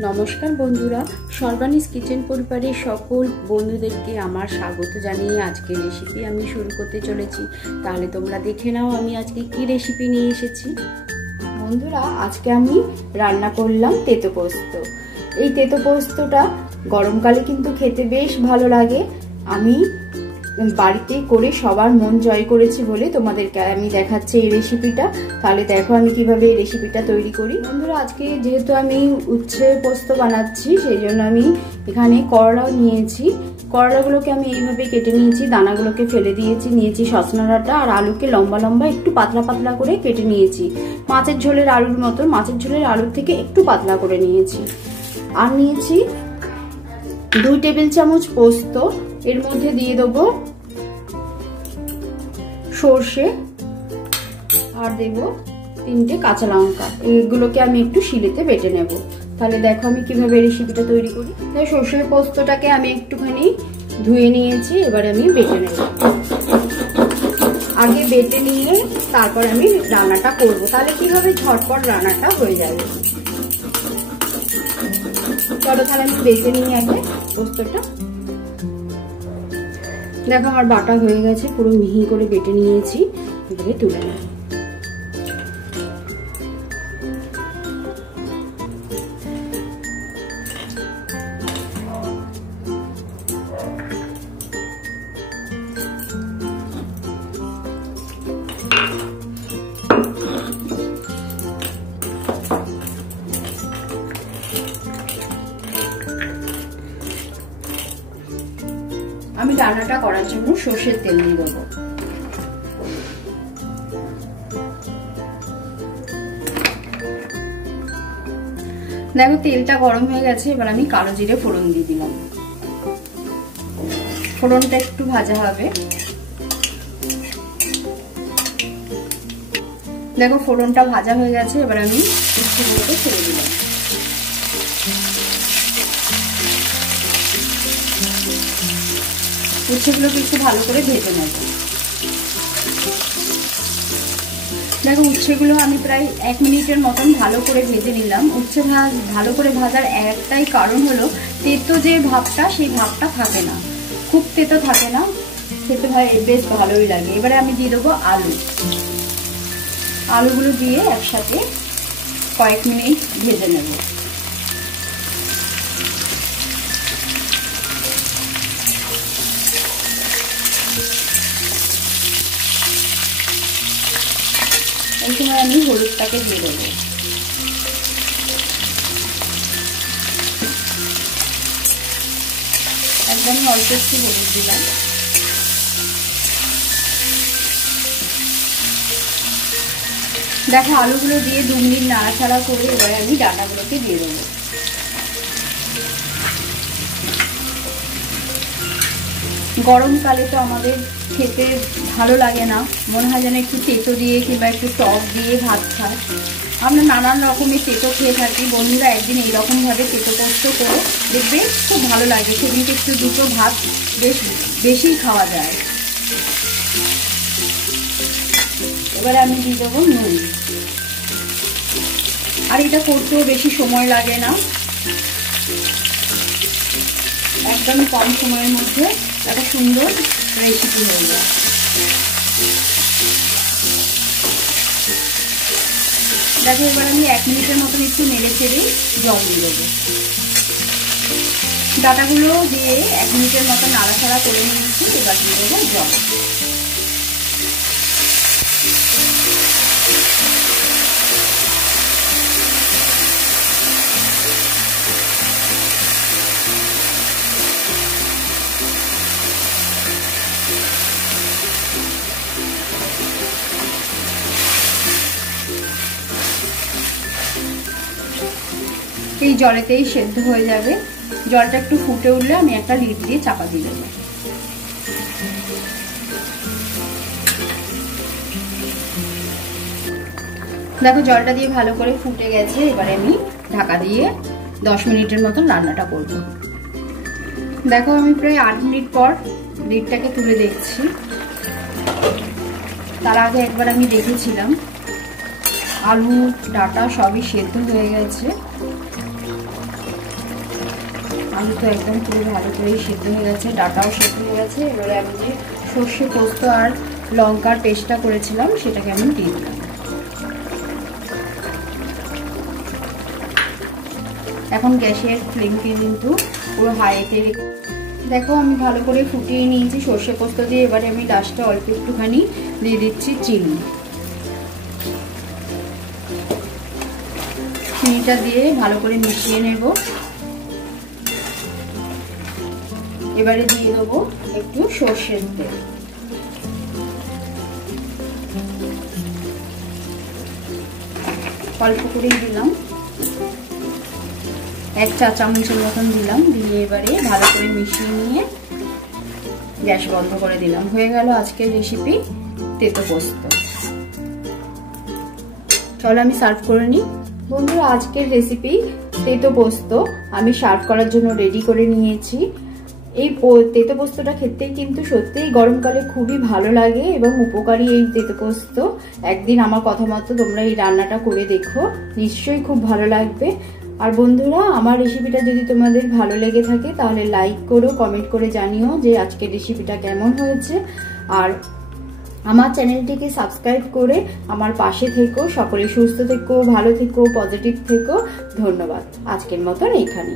নমস্কার বন্ধুরা, সর্বাণীস কিচেন পরিবারের সকল বন্ধুদেরকে আমার স্বাগত জানিয়ে আজকে রেসিপি আমি শুরু করতে চলেছি। তাহলে তোমরা দেখে নাও আমি আজকে কি রেসিপি নিয়ে এসেছি। বন্ধুরা, আজকে আমি রান্না করলাম তেতো পোস্ত। এই তেতো পোস্তটা গরমকালে কিন্তু খেতে বেশ ভালো লাগে। আমি বাড়িতে করে সবার মন জয় করেছি বলে তোমাদেরকে আমি দেখাচ্ছি এই রেসিপিটা। তাহলে দেখো আমি কিভাবে এই রেসিপিটা তৈরি করি। বন্ধুরা, আজকে যেহেতু আমি উচ্ছে পোস্ত বানাচ্ছি সেই জন্য আমি এখানে করলা নিয়েছি। করলাগুলোকে আমি এইভাবে কেটে নিয়েছি, দানাগুলোকে ফেলে দিয়েছি। নিয়েছি সজনা ডাঁটা আর আলুকে লম্বা লম্বা একটু পাতলা পাতলা করে কেটে নিয়েছি। মাছের ঝোলের আলুর মতো, মাছের ঝোলের আলুর থেকে একটু পাতলা করে নিয়েছি। আর নিয়েছি 2 টেবিল চামচ পোস্ত। এর মধ্যে দিয়ে দেবো সর্ষে আর দেব 3টে কাঁচা লঙ্কা। এগুলোকে আমি একটু শিলেতে বেটে নেব। তাহলে দেখো আমি কিভাবে রেসিপিটা তৈরি করি। তাই সর্ষের পোস্তটাকে আমি একটুখানি ধুয়ে নিয়েছি, এবারে আমি বেটে নেব। আগে বেটে নিয়ে তারপর আমি রান্নাটা করব, তাহলে কি হবে ঝটপট রান্নাটা হয়ে যাবে। চলো তাহলে আমি বেটে নিই আগে পোস্তটা। দেখো আমার বাটা হয়ে গেছে, পুরো মিহি করে বেটে নিয়েছি। এবারে তুলে নেব। আমি রান্নাটা করার জন্য সর্ষের তেল দিয়ে দেবো। দেখো তেলটা গরম হয়ে গেছে, এবার আমি কালো জিরে ফোড়ন দিয়ে দিলাম। ফোড়নটা একটু ভাজা হবে। দেখো ফোড়নটা ভাজা হয়ে গেছে, এবার আমি উচ্ছেগুলোকে ছেড়ে দিলাম। উচ্ছেগুলোকে একটু ভালো করে ভেজে নেব। দেখো উচ্ছেগুলো আমি প্রায় 1 মিনিটের মতন ভালো করে ভেজে নিলাম। উচ্ছে ভালো করে ভাজার একটাই কারণ হলো তেতো যে ভাবটা, সেই ভাবটা থাকে না, খুব তেতো থাকে না, খেতে বেশ ভালোই লাগে। এবারে আমি দিয়ে দেবো আলু। আলুগুলো দিয়ে একসাথে কয়েক মিনিট ভেজে নেব। এই সময় আমি হলুদটাকে দিয়ে দেবো। একদম অল্প একটু হলুদ দিলাম। দেখো আলুগুলো দিয়ে 2 মিনিট নাড়াচাড়া করে এবারে আমি ডাঁটাগুলোকে দিয়ে দেবো। গরমকালে তো আমাদের খেতে ভালো লাগে না, মনে হয় যেন একটু তেতো দিয়ে কিংবা একটু টক দিয়ে ভাত খায়। আমরা নানান রকমের তেতো খেয়ে থাকি। বন্ধুরা একদিন এইরকম ভাবে তেতো পোস্ত করে দেখবে, খুব ভালো লাগে। সেদিনকে একটু দুটো ভাত বেশ বেশিই খাওয়া যায়। এবারে আমি দিয়ে দেবো নুন। আর এটা করতেও বেশি সময় লাগে না, একদম কম সময়ের মধ্যে একটা সুন্দর রেসিপি হয়ে যায়। দেখো এবার আমি 1 মিনিটের মতন একটু নেড়ে চেড়ে জল দিয়ে দেবো। ডাঁটাগুলো দিয়ে 1 মিনিটের মতো নাড়াচাড়া করে নিয়েছি। এবার দিয়ে দেবো জল। এই জলেতেই সেদ্ধ হয়ে যাবে। জলটা একটু ফুটে উঠলে আমি একটা লিড দিয়ে চাপা দিয়ে দেবো। দেখো জলটা দিয়ে ভালো করে ফুটে গেছে। এবারে আমি ঢাকা দিয়ে 10 মিনিটের মতন রান্নাটা করব। দেখো আমি প্রায় 8 মিনিট পর লিডটাকে তুলে দেখছি। তার আগে একবার আমি দেখেছিলাম আলু ডাটা সবই সেদ্ধ হয়ে গেছে। আলু তো একদম পুরো ভালো করেই সেদ্ধ হয়ে গেছে, ডাটাও সেদ্ধ হয়ে গেছে। এবারে আমি যে সর্ষে পোস্ত আর লঙ্কার পেস্টটা করেছিলাম সেটাকে আমি দিয়ে দিলাম। এখন গ্যাসের ফ্লেমকে কিন্তু পুরো হাইতে দেখো আমি ভালো করে ফুটিয়ে নিয়েছি সর্ষে পোস্ত দিয়ে। এবারে আমি লাস্টে অল্প একটুখানি দিয়ে দিচ্ছি চিনি। চিনিটা দিয়ে ভালো করে মিশিয়ে নেব। এবারে দিয়ে দেবো একটু সর্ষের তেল। অল্প করেই দিলাম, 1 চা চামচের মতন দিলাম। দিয়ে এবারে ভালো করে মিশিয়ে নিয়ে গ্যাস বন্ধ করে দিলাম। হয়ে গেল আজকের রেসিপি তেতো পোস্ত। চলো আমি সার্ভ করে নিই। বন্ধুরা আজকের রেসিপি তেতো পোস্ত আমি সার্ভ করার জন্য রেডি করে নিয়েছি। এই তেতো পোস্তটা খেতে কিন্তু সত্যিই গরমকালে খুবই ভালো লাগে এবং উপকারী এই তেতো পোস্ত। একদিন আমার কথা মতো তোমরা এই রান্নাটা করে দেখো, নিশ্চয়ই খুব ভালো লাগবে। আর বন্ধুরা আমার রেসিপিটা যদি তোমাদের ভালো লেগে থাকে তাহলে লাইক করো, কমেন্ট করে জানিও যে আজকের রেসিপিটা কেমন হয়েছে। আর আমার চ্যানেলটিকে সাবস্ক্রাইব করে আমার পাশে থেকো। সকলে সুস্থ থেকো, ভালো থেকো, পজিটিভ থেকো। ধন্যবাদ। আজকের মতন এইখানে।